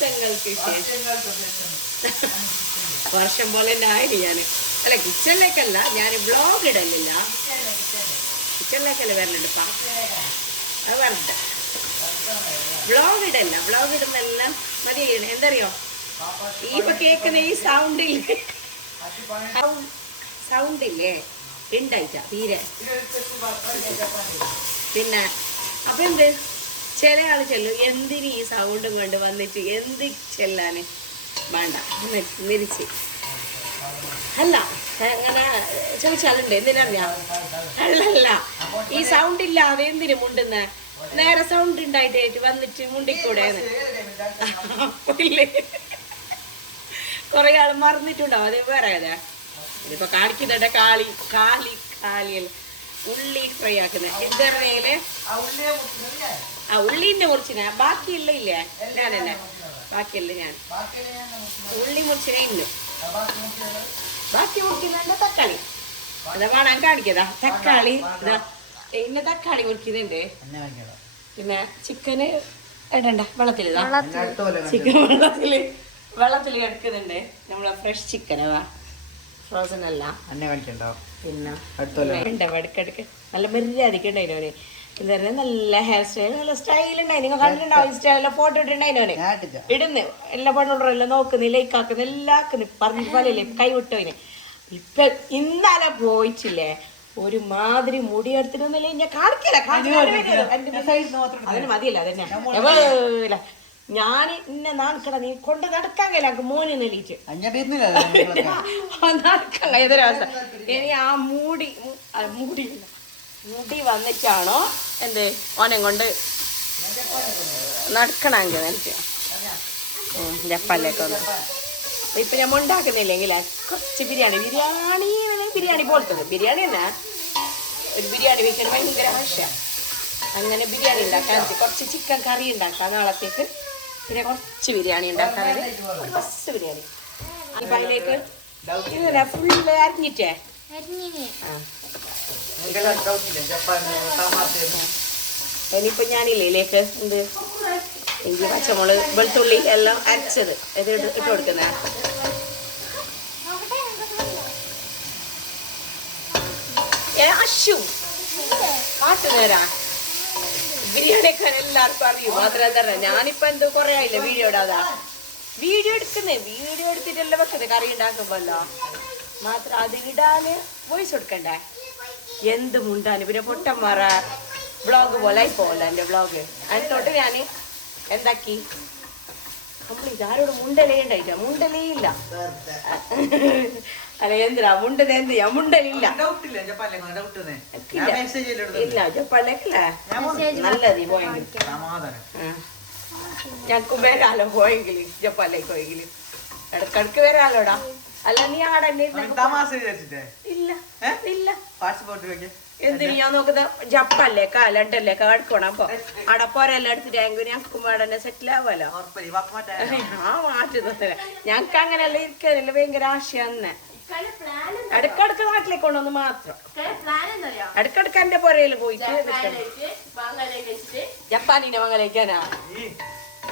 വർഷങ്ങൾക്ക് ശേഷം. വർഷം പോലെ തന്നെ ആയിന് ഞാൻ അല്ല കിച്ചണിലേക്കല്ല ഞാൻ ബ്ലോഗ് ഇടലില്ല. കിച്ചണിലേക്കല്ല വരലുണ്ട്? അത് വരണ്ട ബ്ലോഗ് ഇടല്ല. ബ്ലോഗ് ഇടുന്നെല്ലാം മതി. എന്തറിയോ? ഈ ഇപ്പൊ കേൾക്കുന്ന ഈ സൗണ്ട് സൗണ്ട് ഇല്ലേ? ഉണ്ടായിട്ടാ തീരെ. പിന്നെ അപ്പൊ എന്ത്? ചില ആൾ ചെല്ലും എന്തിന് ഈ സൗണ്ടും കൊണ്ട് വന്നിട്ട് എന്ത് ചെല്ലാന്? വേണ്ട നിരിച്ച്. അല്ല അങ്ങനെ ചോദിച്ചാലുണ്ട് എന്തിനറിയാ അല്ലല്ല ഈ സൗണ്ട് ഇല്ലാതെ എന്തിനു മുണ്ടുന്ന? നേരെ സൗണ്ട് ഉണ്ടായിട്ട് വന്നിട്ട് മുണ്ടിക്കൂടെ കൊറേ ആൾ മറന്നിട്ടുണ്ടാവും അത് വേറെ അതെ ഇതിപ്പോ കാണിക്കുന്നുണ്ട് കാളി കാളി കാളിയല്ല ഉള്ളി ഫ്രൈ ആക്കുന്നത് ഇതറിയൽ ആ ഉള്ളിന്റെ മുറിച്ചിന. ബാക്കിയല്ല ഇല്ലേ? ഞാൻ തന്നെ ബാക്കിയല്ല ഞാൻ. ഉള്ളി മുറിച്ചിന ഇന്നു. ബാക്കി മുറിക്കുന്നുണ്ട് തക്കാളി. അതാ വേണം കാണിക്കതാ. തക്കാളി. ഇതാ ഇന്ന തക്കാളി മുറിക്കുന്നുണ്ട്. പിന്നെ ചിക്കന് ഇടണ്ട വെള്ളത്തിലിതാ ചിക്കൻ വെള്ളത്തിൽ വെള്ളത്തിൽ എടുക്കുന്നുണ്ട്. നമ്മളെ ഫ്രഷ് ചിക്കനവാ ഫ്രോസൺ അല്ല. പിന്നെ നല്ല മര്യാദയ്ക്ക് ഉണ്ടായിരുന്നു എന്തായാലും നല്ല ഹെയർ സ്റ്റൈൽ നല്ല സ്റ്റൈൽ ഉണ്ടായി നിങ്ങൾ കണ്ടിട്ടുണ്ടാവും ഇൻസ്റ്റയിലെ ഫോട്ടോ ഇട്ടിട്ടുണ്ടായി ഞാൻ ഇട്ടില്ല ഇടുന്നു. എല്ലാ പണ്ടുള്ള എല്ലാം നോക്കുന്നു ലൈക്ക് ആക്കുന്നു എല്ലാം ആക്കുന്നു. പോലെ പോലെയല്ലേ കൈ വിട്ടോയിന് ഇപ്പൊ ഇന്നലെ പോയിട്ടില്ലേ? ഒരു മാതിരി മുടി എടുത്തിരുന്നില്ലേ ഞാൻ കാണിക്കില്ല അതിന് മതിയല്ല അതന്നെ. ഞാൻ ഇന്നെ നാണിക്കട. നീ കൊണ്ട് നടക്കാൻ കഴിയില്ല. മോനെ മോന് നെല്ലിട്ട് നടക്കാൻ കഴിയാത്തൊരവസ്ഥ. ഇനി ആ മൂടി മു- ആ മൂടി വന്നിട്ടാണോ? എന്ത്? ഓനെ കൊണ്ട് നടക്കണമെങ്കിൽ എനിക്ക്. ജപ്പാനിലേക്ക് ഒന്ന് ഇപ്പൊ നമ്മൾ ഉണ്ടാക്കുന്നില്ലെങ്കിൽ കുറച്ച് ബിരിയാണി ബിരിയാണി ബിരിയാണി പോലത്തത്. ബിരിയാണി തന്നെ ഒരു ബിരിയാണി വെക്കാൻ ഭയങ്കര ആവശ്യമാണ് അങ്ങനെ ബിരിയാണി ഉണ്ടാക്കാൻ കുറച്ച് ചിക്കൻ കറി ഉണ്ടാക്കാം നാളത്തേക്ക്. പിന്നെ കുറച്ച് ബിരിയാണി ഉണ്ടാക്കാൻ ഒരു ബസ് ബിരിയാണി. അതിലേക്ക് ഫുള്ള് അരിഞ്ഞിട്ടേ? ആ. ഇനിയിപ്പോ ഞാനില്ലേ ഇതിലേക്ക് എന്ത്? ഇഞ്ചി പച്ചമുളക് വെളുത്തുള്ളി എല്ലാം അരച്ചത്. ഇത് ഇട്ട് കൊടുക്കുന്ന. അശു കാട്ടുനേരാ ബിരിയാണിയൊക്കെ എല്ലാവർക്കും അറിയും. മാത്രം പറയാ ഞാനിപ്പോ എന്തോ കൊറേ ആയില്ല വീഡിയോ ഇടാതാ? വീഡിയോ എടുക്കുന്നേ. വീഡിയോ എടുത്തിട്ടല്ലേ പക്ഷേ കറി ഉണ്ടാക്കുമ്പോല്ലോ മാത്രം അത് ഇടാന് വോയിസ് കൊടുക്കണ്ടേ? എന്ത് മുണ്ടാണ് പിന്നെ പൊട്ടന്മാറ ബ്ലോഗ് പോലെ പോലെ എന്റെ ബ്ലോഗ് അതിനോട്ട് ഞാൻ എന്താക്കി? നമ്മൾ ഇതാരോട് മുണ്ടലേ ഉണ്ടായിട്ടാ മുണ്ടലേ ഇല്ല അല്ല എന്തിനാ? മുണ്ടല എന്ത് ചെയ്യാ മുണ്ടലില്ല ഇല്ല. ജപ്പാനിലേക്കല്ലേ നല്ലത് പോയെങ്കിൽ ഞങ്ങൾക്ക് വരാലോ പോയെങ്കിൽ ജപ്പാനിലേക്ക് പോയെങ്കിൽ ഇടക്കിടക്ക് വരാലോടാ. അല്ല നീ ആടെ ഇല്ല ഇല്ല. എന്തിനു ഞാൻ നോക്കുന്നത്? ജപ്പാനിലേക്കാ ലണ്ടനിലേക്കാ കിടക്കണം അപ്പൊ അടപ്പോരെല്ലാം പോരെല്ലാം എടുത്തിട്ട് ഞങ്ങൾക്ക് ഞങ്ങൾക്ക് അവിടെ സെറ്റിൽ ആവുമല്ലോ. ആ മാറ്റുന്നത് ഞങ്ങക്ക് അങ്ങനെയല്ല ഇരിക്കാനല്ല ഭയങ്കര ആശയാന്ന് അടുക്കടുക്ക നാട്ടിലേക്ക് കൊണ്ടുവന്ന് മാത്രം. ഇടക്കിടക്ക് എന്റെ പുരയിൽ പോയിട്ട് ജപ്പാനിന്റെ ജപ്പാനിനെ മംഗലേക്കാനാ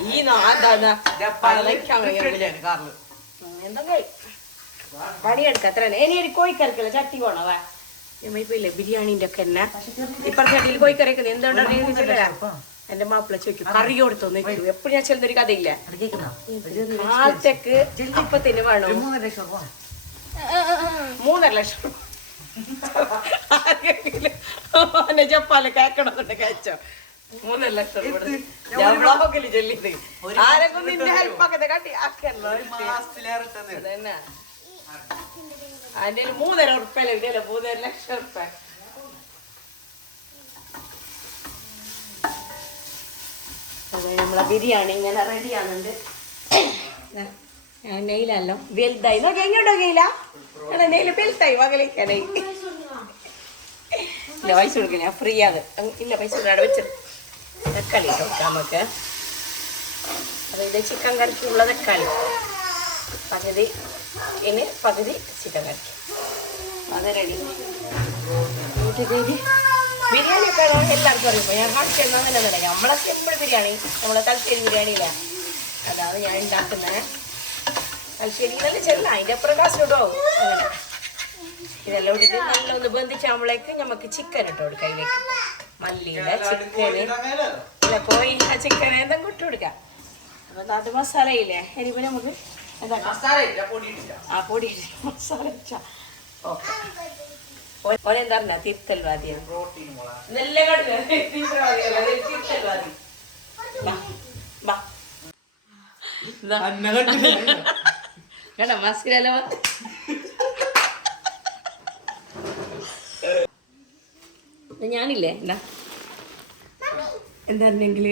ഈ നാന്താ എന്തെങ്കിലും പണിയെടുക്ക അത്ര ഇനി ഒരു കോഴിക്കറിക്കല്ല ചട്ടി പോണോ വാ. ഇല്ലേ ബിരിയാണിന്റെ ഒക്കെ എന്നെ ഇപ്പഴത്തെ ചട്ടിയിൽ കോഴിക്കറി വെക്കുന്നത് എന്തുകൊണ്ടാണ് എന്റെ മാപ്പിള ചോദിക്കും കറി കൊടുത്തു? ചോദിക്കും. എപ്പോഴും ഞാൻ ചെല്ലുന്നൊരു കഥയില്ല. കാലത്തേക്ക് ഇപ്പത്തിന് വേണോ? മൂന്നര ലക്ഷം ഓനെ ജപ്പാലെ കേക്കണമെന്നുണ്ട് കേച്ചോ? മൂന്നര ലക്ഷം ഞാൻ ബ്ലോഗിൽ ചൊല്ലിയത് ആരെങ്കിലും നിന്റെ ഹെൽപ്പ് ആക്കത്തെ കാട്ടി. ആക്കല്ലോ? അതന്നെ. അതിന്റെ ഒരു മൂന്നര ഉറുപ്പല്ലേ മൂന്നര ലക്ഷം ഉറുപ്പ നമ്മളെ ബിരിയാണി ഇങ്ങനെ റെഡി ആണുണ്ട്. നെയിലല്ലോ വലുതായി. നോക്കി എങ്ങോട്ടോ കയ്യില അല്ല നെയിൽ വലുതായി മകളിക്കാനായി ഇല്ല പൈസ കൊടുക്കില്ല. ഫ്രീ ആണ്. ഇല്ല പൈസ കൊടുക്കാതെ വെച്ച് തക്കാളി നോക്കാം നമുക്ക്. അപ്പോൾ ഇത് ചിക്കൻ കറിക്കുള്ള തക്കാളി. പകുതി ഇനി പകുതി ചിക്കൻ കറിക്ക് അത് റെഡി ബിരിയാണി ഒക്കെ എല്ലാവർക്കും അറിയാം ഞാൻ കാണിച്ചു അങ്ങനെ തന്നെ. നമ്മളെ സിമ്പിൾ ബിരിയാണി നമ്മളെ തലശ്ശേരി ബിരിയാണിയില്ല അതാണ് ഞാൻ ഉണ്ടാക്കുന്നത് അത് ശരിയല്ല ചെല്ല അതിന്റെ അപ്പുറം കാശിടോ അങ്ങനെ. ഇതെല്ലാം ഇട്ടിട്ട് നല്ല ഒന്ന് ബന്ധിച്ചാകുമ്പോഴേക്ക് നമുക്ക് ചിക്കൻ ഇട്ട് കൊടുക്കാം അതിലേക്ക്. ചിക്കൻ ചിക്കന് ഇല്ല ചിക്കനെ ചിക്കൻ എന്തെങ്കിലും ഇട്ട് കൊടുക്കാം. അപ്പം അത് മസാലയില്ലേ? ഇനിയിപ്പോൾ നമുക്ക് ആ പൊടി മസാല ഓക്കെ. ഓനെന്താ പറഞ്ഞ? തിരുത്തൽവാദിയാണ് ഞാനില്ലേ? എന്താ? എന്തായിരുന്നെങ്കിൽ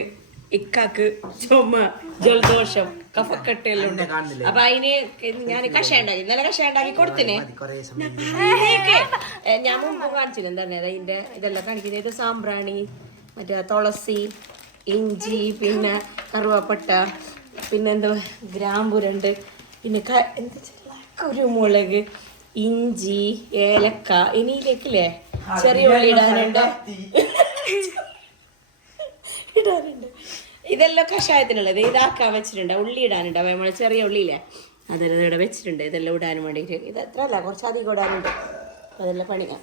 ഇക്കാക്ക് ചുമ ജലദോഷം കഫക്കെട്ട് എല്ലാം ഉണ്ട്? അപ്പൊ അതിന് ഞാൻ കഷായ ഉണ്ടാക്കി. ഇന്നലെ കഷായ ഉണ്ടാക്കി കൊടുത്തിനെ. ഞാൻ മുമ്പ് കാണിച്ചില്ല എന്താണ്? അതിന്റെ ഇതെല്ലാം കാണിക്കുന്നത്. ഇത് സാമ്പ്രാണി മറ്റേ തുളസി ഇഞ്ചി പിന്നെ കറുവാപ്പട്ട പിന്നെ എന്താ ഗ്രാമ്പുരണ്ട് പിന്നെ ക- എന്താ ചെല്ല, കുരുമുളക് ഇഞ്ചി ഏലക്ക ഇനിയിലേക്കില്ലേ? ചെറിയ ഉള്ളി ഇടാനുണ്ട്. ഇടാനുണ്ട്. ഇതെല്ലാം കഷായത്തിനുള്ളത്. ഇതാക്കാൻ വെച്ചിട്ടുണ്ട്. ഉള്ളി ഇടാനുണ്ട്. നമ്മളെ ചെറിയ ഉള്ളിയില്ലേ? അതെല്ലാം ഇവിടെ വെച്ചിട്ടുണ്ട്. ഇതെല്ലാം ഇടാൻ വേണ്ടിയിട്ട്. ഇത് എത്ര അല്ല? കുറച്ചധികം ഇടാനുണ്ട്. അപ്പൊ അതെല്ലാം പണിയാം.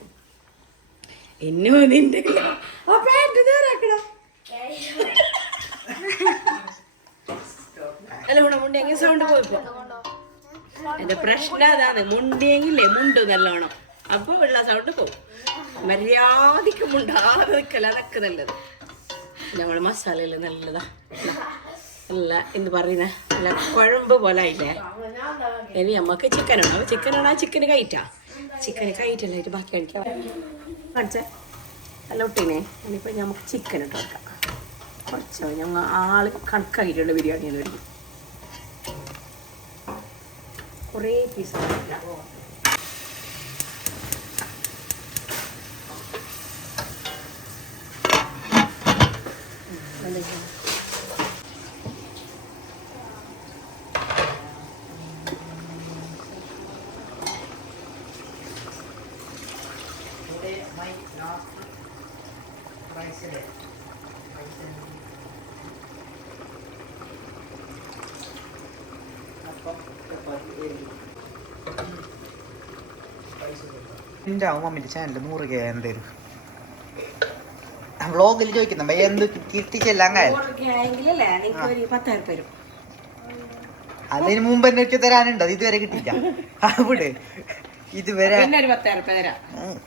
എന്നോ നിന്റെ അല്ല ഗുണം മുണ്ടിയെങ്കിൽ സൗണ്ട് പോയിപ്പോ? എന്റെ പ്രശ്നം അതാണ്. മുണ്ടിയെങ്കിലേ മുണ്ടു നല്ലോണം. അപ്പൊ ഉള്ള സൗണ്ട് പോകും മര്യാദയ്ക്ക് മുണ്ടാതെ നിൽക്കല അതൊക്കെ നല്ലത്. നമ്മളെ മസാലയിൽ നല്ലതാ. നല്ല എന്ത് പറയുന്ന? നല്ല കുഴമ്പ് പോലെ ആയില്ലേ? ഇനി നമുക്ക് ചിക്കൻ ഉണ്ടോ ചിക്കൻ ഉണ്ടാ ചിക്കന് കയറ്റാ. ചിക്കന് കയറ്റല്ലായിട്ട് ബാക്കി കഴിക്കാം. കാണിച്ച? നല്ല ഒട്ടിനെ ഇനിയിപ്പോൾ നമുക്ക് ചിക്കൻ ഇട്ട് വെക്കാം. കുറച്ചോ ഞങ്ങൾ ആൾ കണക്കായിട്ടുണ്ട് ബിരിയാണി വരും കുറേ പീസ് എന്റെ മമ്മിന്റെ ചാനൽ നൂറ് കെ എന്തേലും. വ്ളോഗിൽ ചോദിക്കുന്ന എന്ത് വരും. അതിന് മുമ്പ് എന്നെ വെച്ച് തരാനുണ്ട് അത് ഇതുവരെ കിട്ടിയില്ല. അവിടെ ഇതുവരെ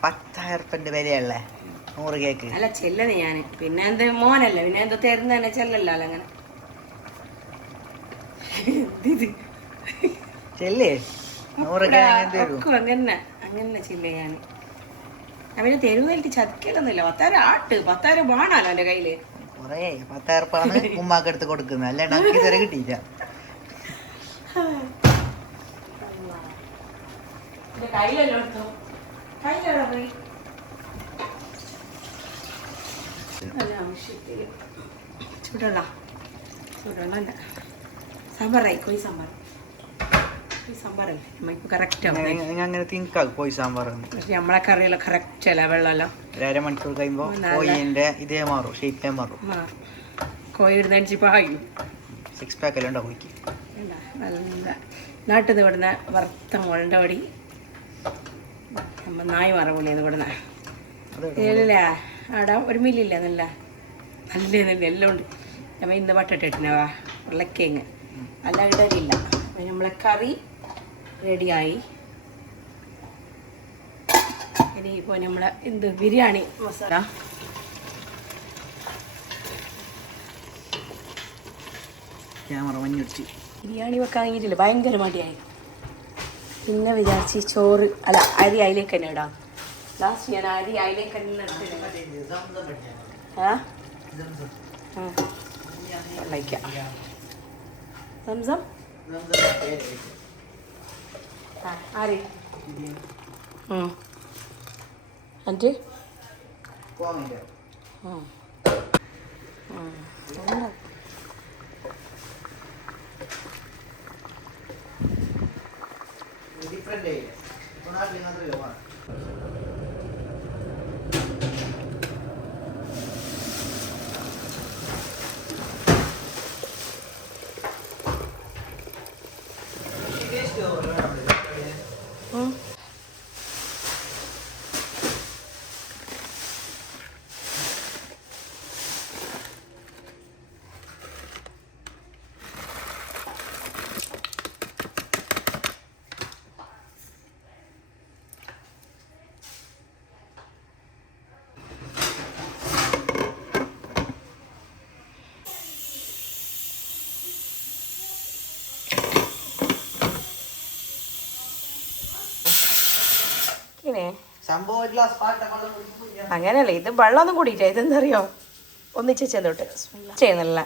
പത്തായിരപ്പന്റെ വിലയല്ലേ? നൂറ് കേക്ക് അല്ല ചെല്ലത് ഞാൻ പിന്നെ എന്ത് മോനല്ലേ പിന്നെ എന്തോ തരുന്നതന്നെ ചെല്ലല്ലോ അങ്ങനെ ചെല്ലേ? നൂറ് കേക്ക് അങ്ങനെ അങ്ങനെ ചില്ലയാണ് ചില്ല ഞാൻ അവന് തെരുവായിട്ട് ചതിക്കലൊന്നുമില്ല പത്തായിരം ആട്ട് പത്തായിരം വേണാലോ എന്റെ കയ്യിൽ. കുറേ പത്തായിരം ഉറുപ്പാണ് ഉമ്മാക്ക് എടുത്ത് കൊടുക്കുന്നത്. അല്ലാണ്ട് നമുക്ക് ഇതുവരെ കിട്ടിയില്ല. കയ്യിലല്ലോ എടുത്തോ കയ്യിലെവിടെ പോയി? ചൂടുള്ള ചൂടുള്ള സാമ്പാറായി കോഴി സാമ്പാർ. സാമ്പാറല്ലേ നമുക്ക് കറക്റ്റ് അങ്ങനെ തിങ്കാക്കും കോഴി സാമ്പാർ പക്ഷെ നമ്മളെ കറിയെല്ലാം കറക്റ്റ് അല്ല വെള്ളമെല്ലാം. ഒരു അരമണിക്കൂർ കഴിയുമ്പോൾ കോഴിന്റെ ഇതേ മാറും ഷേപ്പേ മാറും. മാറും കോഴി ഇടുന്നതിന് പായും. സിക്സ് പാക്ക് എല്ലാം ഉണ്ടാവും നല്ല. നാട്ടിൽ നിന്ന് ഇവിടുന്ന് വറുത്ത മുളന്റെ പൊടി നമ്മ നായ് മറപൊളിയെന്ന് ഇവിടുന്ന്. ഇല്ല അവിടെ ഒരു മില്ലില്ല നല്ല? നല്ല നല്ല എല്ലാം ഉണ്ട്. നമ്മൾ ഇന്ന് പട്ടിട്ടിട്ടിനവാ ഉരുളക്കേങ്ങ് അല്ല ഇടലില്ല. നമ്മളെ കറി റെഡിയായി. ഇനി ഇപ്പോൾ നമ്മളെ എന്ത് ബിരിയാണി മസാല. ക്യാമറ മഞ്ഞുടിച്ച് ബിരിയാണി വെക്കാൻ കഴിഞ്ഞിട്ടില്ല ഭയങ്കര മടിയായി. പിന്നെ വിചാരിച്ച് ചോറ് അല്ല അരി അതിലേക്ക് തന്നെ ഇടാം. ലാസ്റ്റ് ഞാൻ അരി അതിലേക്ക് തന്നെ ആ. വെള്ളയ്ക്ക സംസം ഉണ്ടാവും. ഡിഫറെന്റ് സംഭവം ഒരു ഗ്ലാസ് പാട്ട വെള്ളം കുടിക്കും അങ്ങനെയല്ല ഇത് വെള്ളം വെള്ളമൊന്നും കൂടിയിട്ടാ ഇതെന്തറിയോ ഒന്നിച്ച് ചെന്നോട്ട് ചെയ്യുന്നില്ല.